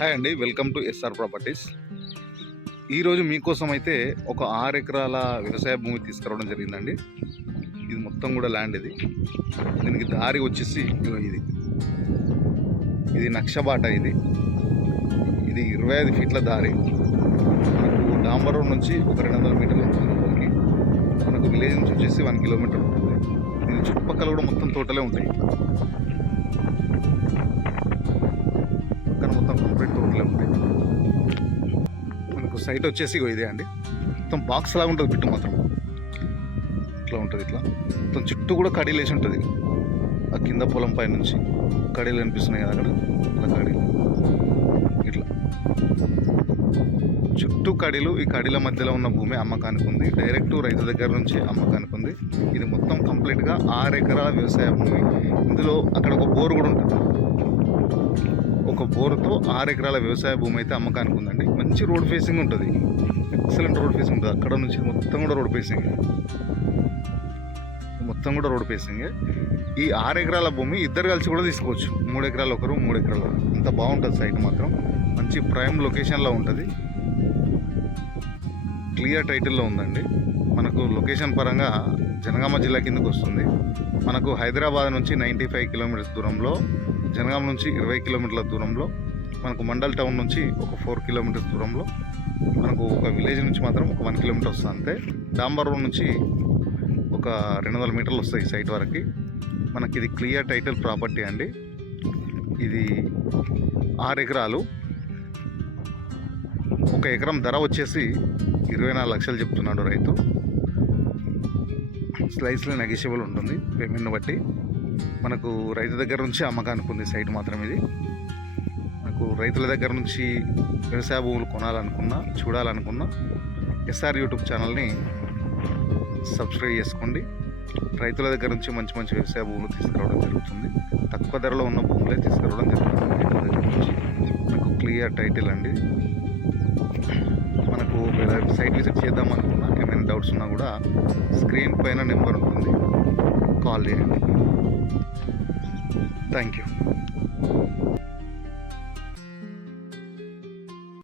Hi అండి, welcome to SR properties. ఈరోజు మీకోసం అయితే ఒక 6 ఎకరాల వ్యవసాయ భూమి తీసుకురావడం జరిగిందండి. ఇది మొత్తం కూడా ల్యాండ్. దీనికి దారి వచ్చేసి ఇది నక్షబాట. ఇది 25 ఫీట్ల దారి. మనకు డాంబర్ రోడ్ నుంచి ఒక 200 మీటర్లు ఉంటుంది లోపలికి. మనకు విలేజ్ నుంచి వచ్చేసి 1 కిలోమీటర్ ఉంటుంది. దీని చుట్టుపక్కల కూడా మొత్తం తోటలే ఉంటాయి. మొత్తం కంప్లీట్ తోటలే ఉంటాయి. మనకు సైట్ వచ్చేసి ఇదే అండి. మొత్తం బాక్స్ లాగా ఉంటుంది. బిట్టు మాత్రం ఇట్లా ఉంటుంది. ఇట్లా మొత్తం చుట్టూ కూడా కడీలు వేసి ఉంటుంది. ఆ కింద పొలం పై నుంచి కడీలు కనిపిస్తున్నాయి కదా, అక్కడ ఇట్లా కడీలు ఇట్లా చుట్టూ కడీలు. ఈ కడీల మధ్యలో ఉన్న భూమి అమ్మకానికి ఉంది. డైరెక్ట్ రైతు దగ్గర నుంచి అమ్మకానికి ఉంది. ఇది మొత్తం కంప్లీట్గా 6 ఎకరాల వ్యవసాయ భూమి. ఇందులో అక్కడ ఒక బోరు కూడా ఉంటుంది. ఒక బోరుతో 6 ఎకరాల వ్యవసాయ భూమి అయితే అమ్మకానికి ఉందండి. మంచి రోడ్ ఫేసింగ్ ఉంటుంది. ఎక్సలెంట్ రోడ్ ఫేసింగ్ ఉంటుంది. అక్కడ నుంచి మొత్తం కూడా రోడ్ ఫేసింగ్. ఈ 6 ఎకరాల భూమి ఇద్దరు కలిసి కూడా తీసుకోవచ్చు. 3 ఎకరాలు ఒకరు, 3 ఎకరాలు. అంత బాగుంటుంది. సైట్ మాత్రం మంచి ప్రైమ్ లొకేషన్లో ఉంటుంది. క్లియర్ టైటిల్లో ఉందండి. మనకు లొకేషన్ పరంగా జనగామ జిల్లా కిందకు వస్తుంది. మనకు హైదరాబాద్ నుంచి 95 కిలోమీటర్స్ దూరంలో, జనగామ నుంచి 20 కిలోమీటర్ల దూరంలో, మనకు మండల్ టౌన్ నుంచి ఒక 4 కిలోమీటర్స్ దూరంలో, మనకు ఒక విలేజ్ నుంచి మాత్రం ఒక 1 కిలోమీటర్ వస్తుంది అంతే. డాంబర్ రోడ్ నుంచి ఒక 200 మీటర్లు వస్తాయి సైట్ వరకు. మనకి ఇది క్లియర్ టైటిల్ ప్రాపర్టీ అండి. ఇది 6 ఎకరాలు. ఒక ఎకరం ధర వచ్చేసి 24 లక్షలు చెప్తున్నాడు రైతు. స్లైస్లో నెగోషియబుల్ ఉంటుంది పేమెంట్ని బట్టి. మనకు రైతు దగ్గర నుంచి అమ్మకానికి ఉంది సైట్ మాత్రం ఇది. మనకు రైతుల దగ్గర నుంచి వ్యవసాయ భూములు కొనాలనుకున్నా, చూడాలనుకున్నా ఎస్ఆర్ యూట్యూబ్ ఛానల్ని సబ్స్క్రైబ్ చేసుకోండి. రైతుల దగ్గర నుంచి మంచి మంచి వ్యవసాయ భూములు తీసుకురావడం జరుగుతుంది. తక్కువ ధరలో ఉన్న భూములే తీసుకురావడం జరుగుతుంది రైతుల దగ్గర నుంచి. మనకు క్లియర్ టైటిల్ అండి. మనకు సైట్ విజిట్ చేద్దాం అనుకున్నా, ఏమైనా డౌట్స్ ఉన్నా కూడా స్క్రీన్ పైన నెంబర్ ఉంటుంది, కాల్ చేయండి. Thank you.